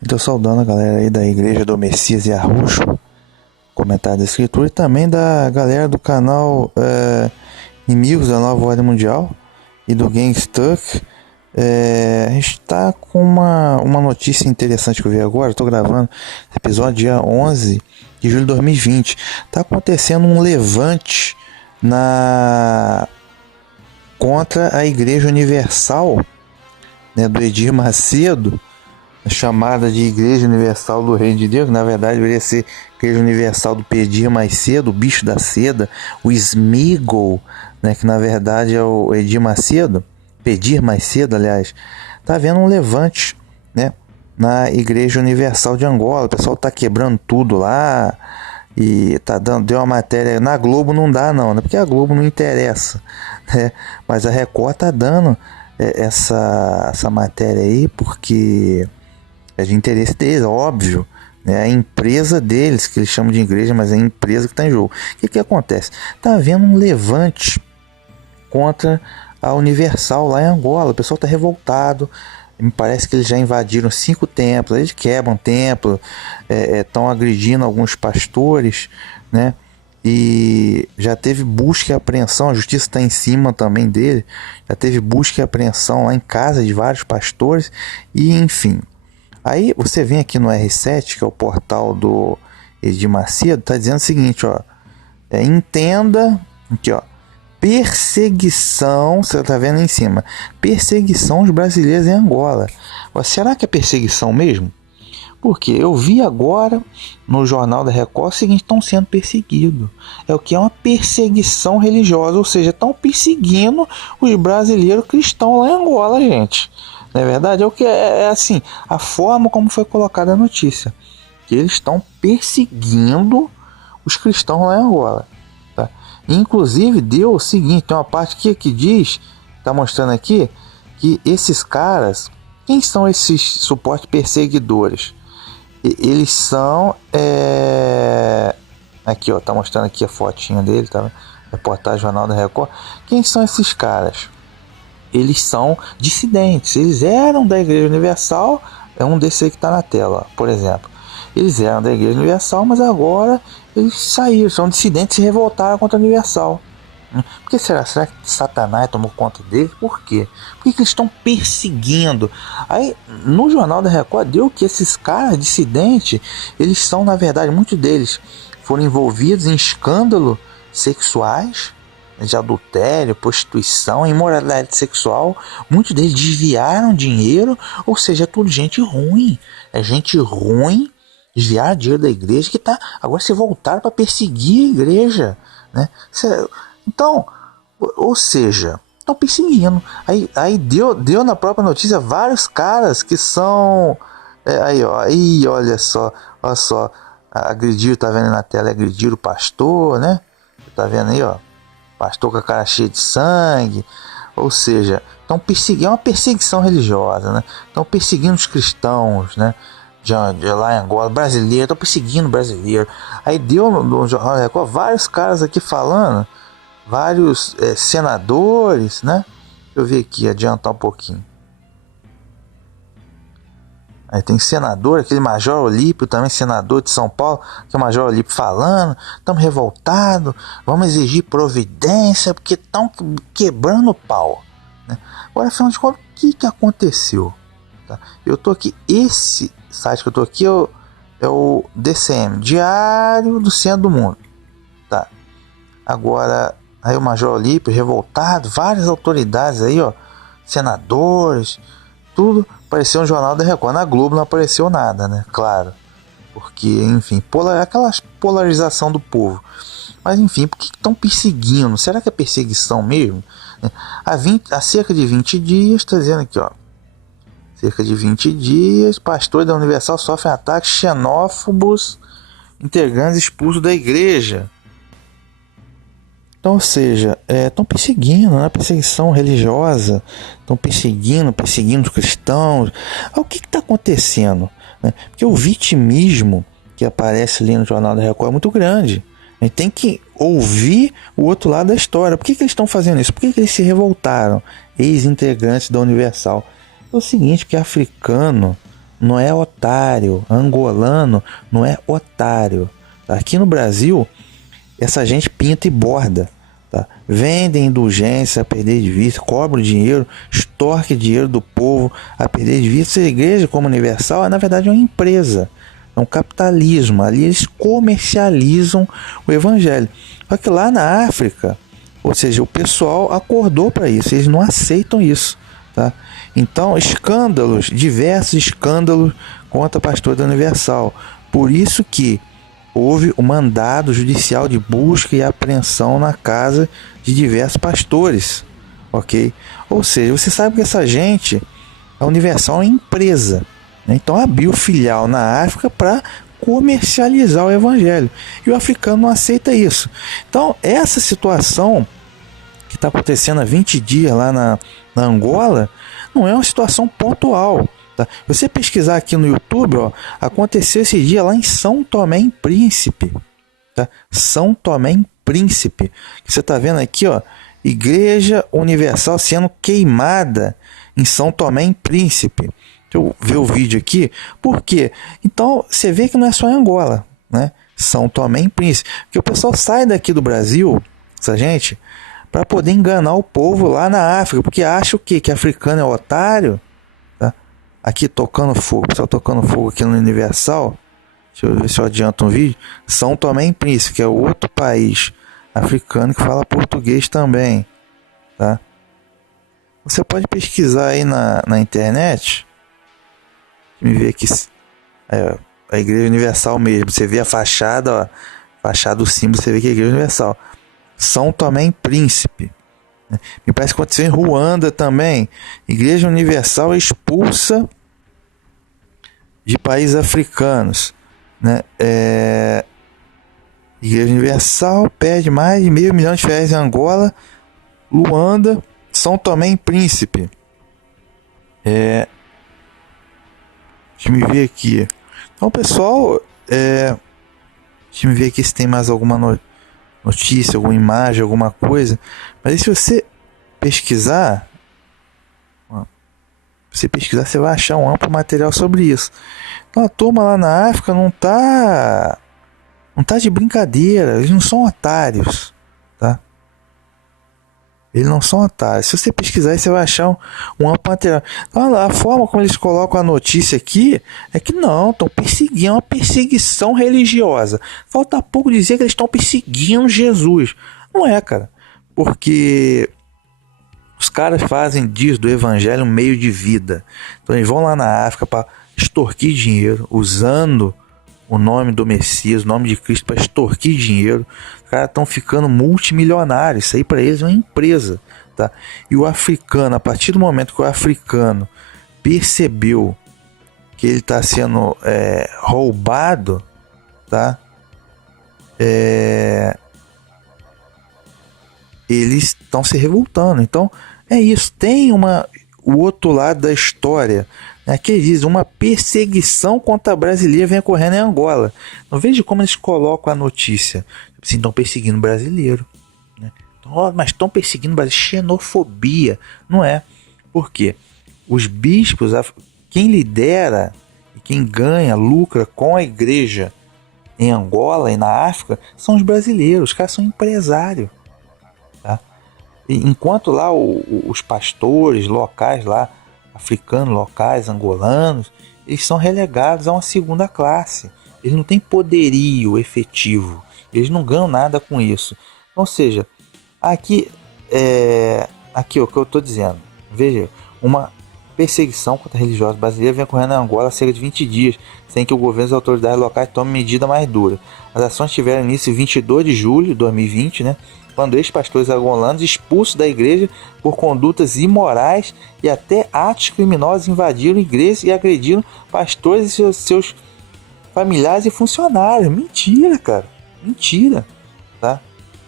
Estou saudando a galera aí da Igreja do Messias e Arroxo, comentário da Escritura, e também da galera do canal Inimigos da Nova Ordem Mundial e do GameStuck. A gente está com uma notícia interessante que eu vi agora. Estou gravando esse episódio dia 11 de julho de 2020. Está acontecendo um levante contra a Igreja Universal, né, do Edir Macedo, chamada de Igreja Universal do Reino de Deus, que na verdade deveria ser Igreja Universal do Pedir Macedo, o bicho da seda, o Smeagol, né, que na verdade é o Edir Macedo, Pedir Macedo, aliás. Tá havendo um levante, né, na Igreja Universal de Angola. O pessoal tá quebrando tudo lá e deu uma matéria na Globo. Não dá não, né, porque a Globo não interessa, né, mas a Record tá dando essa matéria aí porque é de interesse deles, óbvio, né? A empresa deles, que eles chamam de igreja, mas é a empresa que está em jogo. O que acontece? Está havendo um levante contra a Universal lá em Angola. O pessoal está revoltado. Me parece que eles já invadiram 5 templos. Eles quebram templo, estão agredindo alguns pastores, né? E já teve busca e apreensão. A justiça está em cima também dele. Já teve busca e apreensão lá em casa de vários pastores. E enfim. Aí você vem aqui no R7, que é o portal do Edir Macedo, tá dizendo o seguinte, ó, entenda, aqui ó, perseguição, você tá vendo em cima, perseguição aos brasileiros em Angola. Ó, será que é perseguição mesmo? Porque eu vi agora no Jornal da Record o seguinte: estão sendo perseguidos. É o que é uma perseguição religiosa, ou seja, estão perseguindo os brasileiros cristãos lá em Angola, gente. Não é verdade? É o que é assim, a forma como foi colocada a notícia, que eles estão perseguindo os cristãos lá em Angola, tá? Inclusive deu o seguinte, tem uma parte aqui que diz, tá mostrando aqui, que esses caras, quem são esses supostos perseguidores? Eles são aqui ó, tá mostrando aqui a fotinha dele, tá? Reportagem Jornal da Record. Quem são esses caras? Eles são dissidentes. Eles eram da Igreja Universal. É um desses aí que está na tela, ó, por exemplo. Eles eram da Igreja Universal, mas agora eles saíram, são dissidentes e se revoltaram contra a Universal. Por que será? Será que Satanás tomou conta deles? Por quê? Por que eles estão perseguindo? Aí, no Jornal da Record, deu que esses caras dissidentes, eles são, na verdade, muitos deles foram envolvidos em escândalos sexuais, de adultério, prostituição, imoralidade sexual. Muitos deles desviaram dinheiro, ou seja, é tudo gente ruim. É gente ruim, desviar dinheiro da igreja, que tá agora se voltaram para perseguir a igreja, né? Então, ou seja, estão perseguindo. Aí deu na própria notícia vários caras que são aí ó, aí olha só, agrediram, tá vendo na tela, agrediram o pastor, né? Tá vendo aí, ó, pastor com a cara cheia de sangue. Ou seja, estão perseguindo, é uma perseguição religiosa, né? Estão perseguindo os cristãos, né? De lá em Angola, brasileiro, estão perseguindo brasileiro. Aí deu no Jornal da Record vários caras aqui falando, vários senadores, né? Deixa eu ver aqui, adiantar um pouquinho. Aí tem senador, aquele Major Olímpio, também senador de São Paulo, que é o Major Olímpio falando, estamos revoltados, vamos exigir providência, porque estão quebrando o pau, né? Agora, afinal de contas, o que aconteceu? Tá? Eu tô aqui, esse site que eu tô aqui é o DCM, Diário do Centro do Mundo, tá? Agora, aí o Major Olímpio revoltado, várias autoridades aí, ó, senadores, tudo apareceu no Jornal da Record. Na Globo não apareceu nada, né? Claro, porque, enfim, aquela polarização do povo. Mas, enfim, por que estão perseguindo? Será que é perseguição mesmo? Há cerca de 20 dias, está dizendo aqui, ó, cerca de 20 dias, pastores da Universal sofrem ataques xenófobos, integrantes expulsos da igreja. Então, ou seja, estão perseguindo, né? Perseguição religiosa, estão perseguindo os cristãos. O que está acontecendo? Né? Porque o vitimismo que aparece ali no Jornal da Record é muito grande. A gente tem que ouvir o outro lado da história. Por que eles estão fazendo isso? Por que eles se revoltaram? Ex-integrantes da Universal. É o seguinte, porque africano, não é otário. Angolano não é otário. Aqui no Brasil, essa gente pinta e borda. Tá? Vende indulgência a perder de vista, cobra o dinheiro, extorque dinheiro do povo a perder de vista. A igreja como universal, na verdade, é uma empresa. É um capitalismo. Ali eles comercializam o evangelho. Só que lá na África, ou seja, o pessoal acordou para isso. Eles não aceitam isso. Tá? Então, escândalos, diversos escândalos contra a pastora da Universal. Por isso que houve um mandado judicial de busca e apreensão na casa de diversos pastores, ok? Ou seja, você sabe que essa gente, a Universal é uma empresa, né? Então abriu filial na África para comercializar o evangelho, e o africano não aceita isso. Então essa situação que está acontecendo há 20 dias lá na Angola, não é uma situação pontual. Tá? Você pesquisar aqui no YouTube, ó, aconteceu esse dia lá em São Tomé e Príncipe. Tá? São Tomé e Príncipe. Você está vendo aqui, ó, Igreja Universal sendo queimada em São Tomé e Príncipe. Deixa eu ver o vídeo aqui. Por quê? Então, você vê que não é só em Angola, né? São Tomé e Príncipe. Porque o pessoal sai daqui do Brasil, essa gente, para poder enganar o povo lá na África. Porque acha o quê? Que africano é otário? Aqui tocando fogo, o pessoal tocando fogo aqui no Universal. Deixa eu ver se eu adianto um vídeo. São Tomé e Príncipe, que é outro país africano que fala português também, tá? Você pode pesquisar aí na internet. Me ver aqui, a Igreja Universal mesmo. Você vê a fachada, ó, fachada do símbolo, você vê que é a Igreja Universal. São Tomé e Príncipe. Me parece que aconteceu em Ruanda também. Igreja Universal expulsa de países africanos, né? Igreja Universal pede mais de R$500 mil em Angola, Luanda, São Tomé e Príncipe. Deixa eu me ver aqui. Então, pessoal, deixa eu me ver aqui se tem mais alguma notícia, alguma imagem, alguma coisa. Mas aí, se você pesquisar, você vai achar um amplo material sobre isso. Então a turma lá na África não tá de brincadeira. Eles não são otários, tá? Eles não são otários. Se você pesquisar aí, você vai achar um amplo material. Então, a forma como eles colocam a notícia aqui é que não, estão perseguindo, é uma perseguição religiosa. Falta pouco dizer que eles estão perseguindo Jesus. Não é, cara. Porque os caras fazem disso do evangelho um meio de vida. Então eles vão lá na África para extorquir dinheiro, usando o nome do Messias, o nome de Cristo, para extorquir dinheiro. Os caras estão ficando multimilionários. Isso aí para eles é uma empresa, tá? E o africano, a partir do momento que o africano percebeu que ele está sendo roubado, tá? Eles estão se revoltando. Então é isso. Tem o outro lado da história, né, que diz uma perseguição contra a brasileira vem ocorrendo em Angola. Não veja como eles colocam a notícia. Assim, estão perseguindo brasileiro, né? Então, mas estão perseguindo brasileiro. Xenofobia. Não é. Por quê? Os bispos, quem lidera e quem ganha, lucra com a igreja em Angola e na África são os brasileiros. Os caras são empresários. Enquanto lá os pastores locais lá, africanos locais, angolanos, eles são relegados a uma segunda classe. Eles não têm poderio efetivo. Eles não ganham nada com isso. Ou seja, aqui o que eu estou dizendo. Veja, uma perseguição contra religiosos brasileiros vem ocorrendo em Angola há cerca de 20 dias, sem que o governo e as autoridades locais tomem medida mais dura. As ações tiveram início em 22 de julho de 2020, né? Quando ex-pastores angolanos expulsos da igreja por condutas imorais e até atos criminosos invadiram igrejas e agrediram pastores e seus familiares e funcionários. Mentira, cara. Mentira. Tá?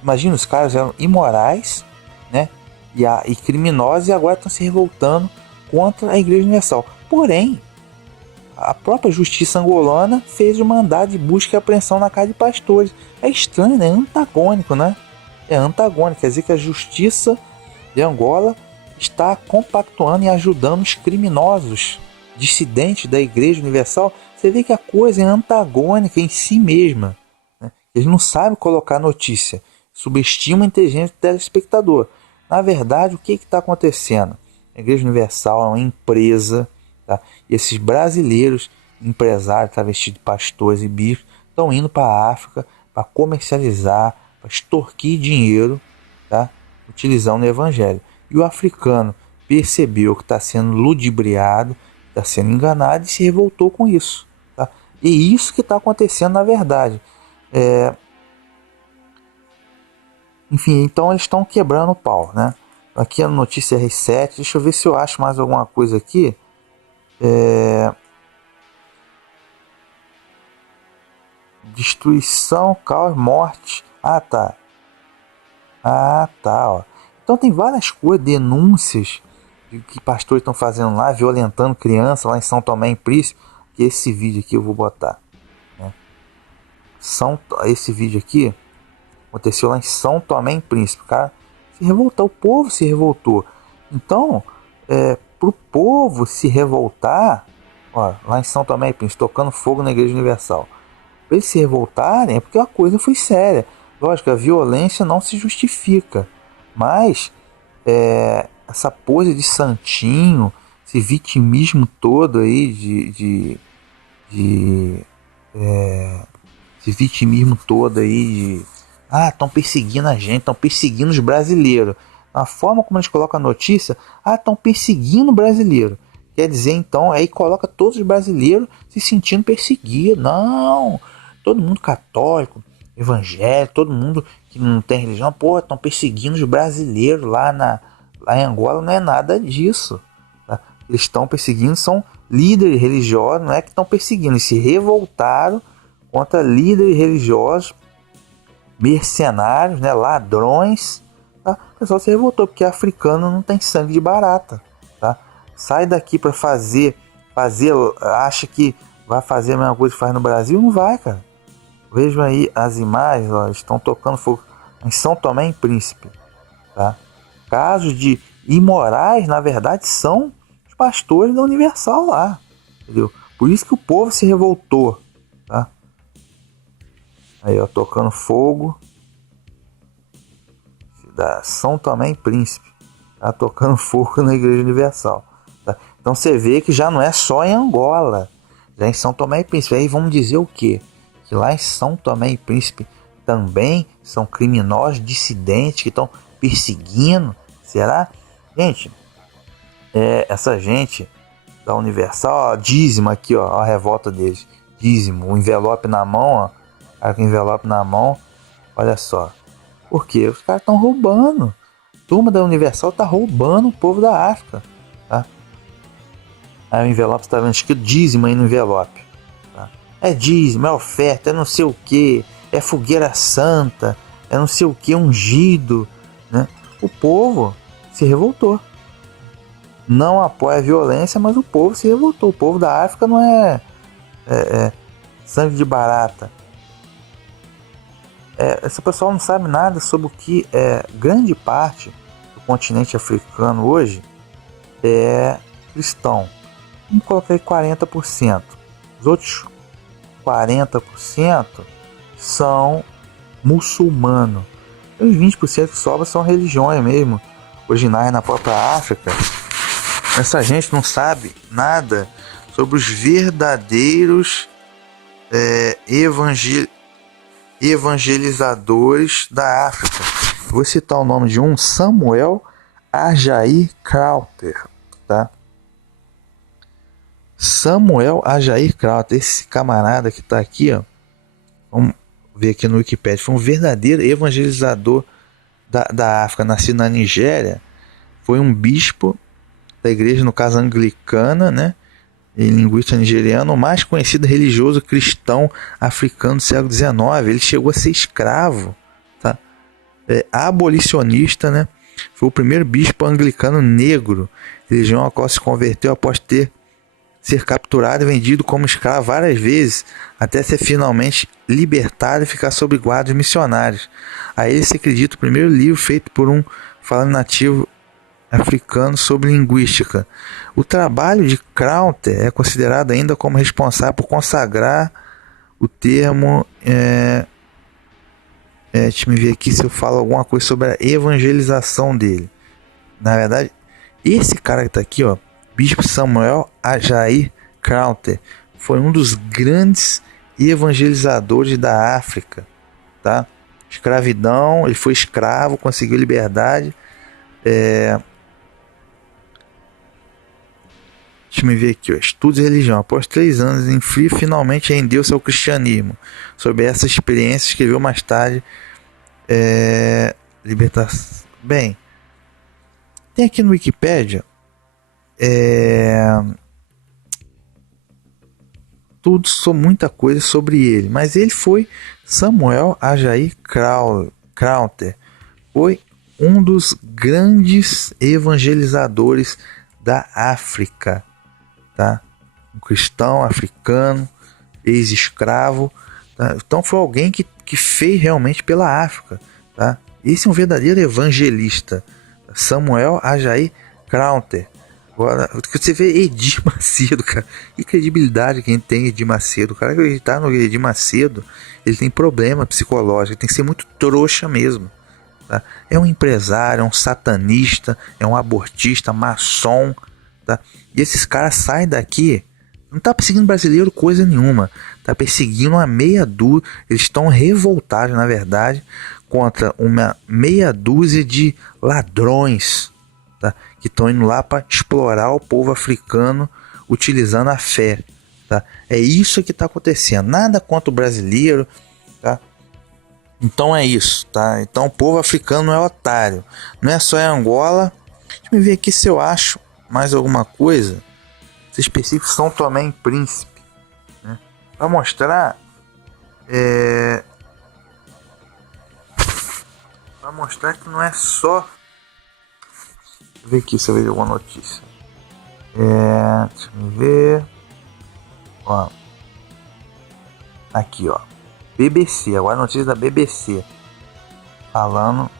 Imagina, os caras eram imorais, né? E criminosos e agora estão se revoltando contra a Igreja Universal. Porém, a própria justiça angolana fez o mandado de busca e apreensão na casa de pastores. É estranho, né? É antagônico, né? É antagônico, quer dizer que a justiça de Angola está compactuando e ajudando os criminosos, dissidentes da Igreja Universal, você vê que a coisa é antagônica em si mesma, né? Eles não sabem colocar notícia, subestimam a inteligência do telespectador. Na verdade, o que está acontecendo? A Igreja Universal é uma empresa, tá? E esses brasileiros, empresários travestidos de pastores e bispos, estão indo para a África para comercializar, para extorquir dinheiro, tá? Utilizando o Evangelho. E o africano percebeu que está sendo ludibriado, está sendo enganado e se revoltou com isso. Tá? E isso que está acontecendo na verdade. Enfim, então eles estão quebrando o pau, né? Aqui a notícia R7, deixa eu ver se eu acho mais alguma coisa aqui. Destruição, caos, morte. Ó. Então tem várias coisas, denúncias de que pastores estão fazendo lá, violentando crianças lá em São Tomé e Príncipe. Que esse vídeo aqui eu vou botar, né? Esse vídeo aqui aconteceu lá em São Tomé e Príncipe. O cara se revoltou, o povo se revoltou. Então, para o povo se revoltar, ó, lá em São Tomé e Príncipe, tocando fogo na Igreja Universal. Para eles se revoltarem é porque a coisa foi séria. Lógico, a violência não se justifica, mas essa pose de santinho, esse vitimismo todo aí esse vitimismo todo aí estão perseguindo a gente, estão perseguindo os brasileiros. A forma como eles colocam a notícia, estão perseguindo o brasileiro. Quer dizer, então, aí coloca todos os brasileiros se sentindo perseguidos. Não, todo mundo católico, evangélico, todo mundo que não tem religião, estão perseguindo os brasileiros lá em Angola. Não é nada disso. Tá? Eles estão perseguindo, são líderes religiosos, não é que estão perseguindo, eles se revoltaram contra líderes religiosos, mercenários, né, ladrões. Tá? O pessoal se revoltou porque africano não tem sangue de barata. Tá? Sai daqui para fazer, acha que vai fazer a mesma coisa que faz no Brasil? Não vai, cara. Vejam aí as imagens, ó, estão tocando fogo em São Tomé e Príncipe. Tá? Casos de imorais, na verdade, são os pastores da Universal lá. Entendeu? Por isso que o povo se revoltou. Tá? Aí, ó, tocando fogo da São Tomé e Príncipe. Tá? Tocando fogo na Igreja Universal. Tá? Então você vê que já não é só em Angola, já em São Tomé e Príncipe. Aí vamos dizer o quê? Que lá em São Tomé e Príncipe também são criminosos dissidentes que estão perseguindo. Será? Gente, essa gente da Universal, ó, dízimo aqui, ó, a revolta deles. Dízimo, o envelope na mão, ó. Cara com o envelope na mão, olha só. Por quê? Os caras estão roubando. A turma da Universal tá roubando o povo da África. Tá? Aí o envelope está vendo escrito dízimo aí no envelope. Tá? É dízimo, é oferta, é não sei o que, é fogueira santa, é não sei o que, ungido. Né? O povo se revoltou. Não apoia a violência, mas o povo se revoltou. O povo da África não é sangue de barata. Esse pessoal não sabe nada sobre o que grande parte do continente africano hoje é cristão. Vamos colocar aí 40%. Os outros 40% são muçulmanos. E os 20% que sobram são religiões mesmo, originárias na própria África. Essa gente não sabe nada sobre os verdadeiros evangelizadores da África. Vou citar o nome de um, Samuel Ajayi Crowther, tá? Samuel Ajayi Crowther, esse camarada que está aqui, ó, vamos ver aqui no Wikipedia, foi um verdadeiro evangelizador da África, nascido na Nigéria, foi um bispo da igreja, no caso anglicana, né? E linguista nigeriano, o mais conhecido religioso cristão africano do século XIX. Ele chegou a ser escravo, tá? Abolicionista, né? Foi o primeiro bispo anglicano negro, religião a qual se converteu após ser capturado e vendido como escravo várias vezes, até ser finalmente libertado e ficar sob guarda dos missionários. A ele se acredita o primeiro livro feito por um falante nativo africano sobre linguística. O trabalho de Krauter é considerado ainda como responsável por consagrar o termo. Deixa eu ver aqui se eu falo alguma coisa sobre a evangelização dele. Na verdade, esse cara que está aqui, ó, Bispo Samuel Ajayi Krauter, foi um dos grandes evangelizadores da África, tá? Escravidão, ele foi escravo, conseguiu liberdade. Deixa eu ver aqui, ó. Estudos de religião. Após 3 anos em Frio, finalmente rendeu-se ao cristianismo. Sobre essa experiência, escreveu mais tarde Libertação. Bem, tem aqui no Wikipedia tudo, muita coisa sobre ele, mas ele foi Samuel Ajayi Krauter, foi um dos grandes evangelizadores da África, tá? Um cristão africano, ex-escravo, tá? Então foi alguém que fez realmente pela África, tá? Esse é um verdadeiro evangelista, Samuel Ajayi Krauter. Agora, você vê Edir Macedo, cara, que credibilidade que a gente tem Edir Macedo. O cara que acreditar no Edir Macedo, ele tem problema psicológico, ele tem que ser muito trouxa mesmo, tá? É um empresário, é um satanista, é um abortista, maçom, tá? E esses caras saem daqui, não tá perseguindo brasileiro coisa nenhuma, tá perseguindo uma meia dúzia, eles estão revoltados, na verdade, contra uma meia dúzia de ladrões, tá? Que estão indo lá para explorar o povo africano utilizando a fé, tá? É isso que está acontecendo, nada contra o brasileiro, tá? Então é isso, tá? Então o povo africano não é otário, não é só em Angola. Deixa eu ver aqui se eu acho mais alguma coisa específico São Tomé e Príncipe, né? Para mostrar para mostrar que não é só. Deixa eu ver aqui se eu vejo alguma notícia. Deixa eu ver. Ó. Aqui, ó. BBC, agora a notícia da BBC. Falando.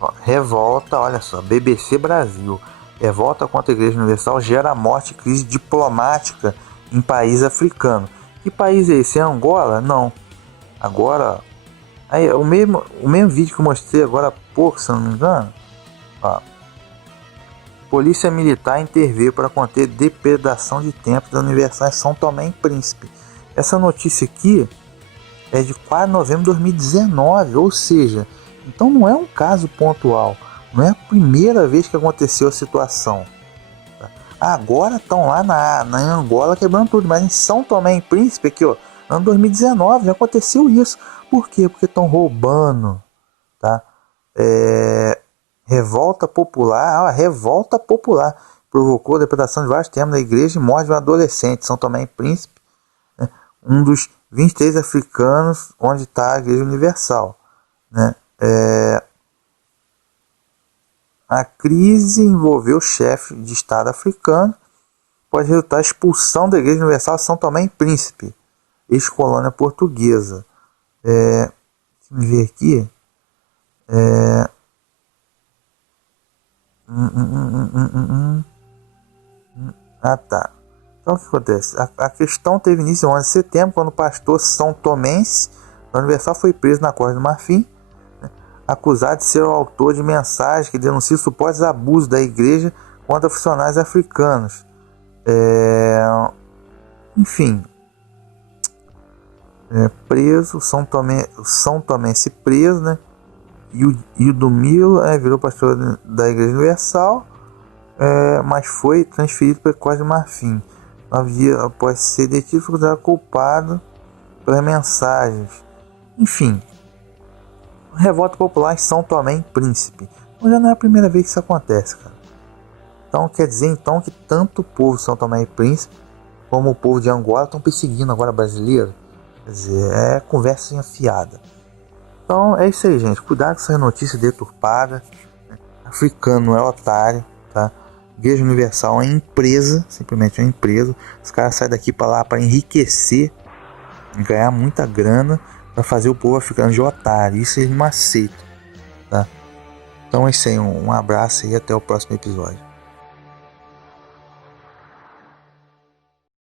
Ó, revolta, olha só. BBC Brasil. Revolta contra a Igreja Universal gera morte e crise diplomática em país africano. Que país é esse? É Angola? Não. Agora. Aí, o mesmo vídeo que eu mostrei agora há pouco, se não me engano. Ó. Polícia Militar interveio para conter depredação de templos da Universal em São Tomé e Príncipe. Essa notícia aqui é de 4 de novembro de 2019, ou seja, então não é um caso pontual, não é a primeira vez que aconteceu a situação. Agora estão lá na Angola quebrando tudo, mas em São Tomé e Príncipe, aqui, ó, ano 2019 já aconteceu isso. Por quê? Porque estão roubando, tá? Revolta popular, provocou a depredação de vários templos da igreja e morte de um adolescente, São Tomé e Príncipe, né? Um dos 23 africanos onde está a Igreja Universal, né? A crise envolveu o chefe de Estado africano, pode resultar na expulsão da Igreja Universal de São Tomé e Príncipe, ex-colônia portuguesa. Deixa eu ver aqui. Tá. Então o que acontece? A questão teve início em 11 de setembro, quando o pastor São Tomense da Universal foi preso na Costa do Marfim, né, acusado de ser o autor de mensagens que denunciam supostos abusos da igreja contra funcionários africanos. Enfim, preso, São Tomense preso, né? E o Dumilo virou pastor da Igreja Universal, mas foi transferido para a Costa do Marfim. 9 dias após ser detido, foi considerado culpado pelas mensagens. Enfim, revolta popular em São Tomé e Príncipe. Então já não é a primeira vez que isso acontece, cara. Então quer dizer então que tanto o povo de São Tomé e Príncipe como o povo de Angola estão perseguindo agora brasileiro. Quer dizer, é conversa afiada. Então é isso aí, gente. Cuidado com essas notícias deturpadas. Africano não é otário, tá? Igreja Universal é empresa, simplesmente é uma empresa. Os caras saem daqui para lá para enriquecer, ganhar muita grana, para fazer o povo africano de otário. Isso eles não aceitam, tá? Então é isso aí, um abraço e até o próximo episódio.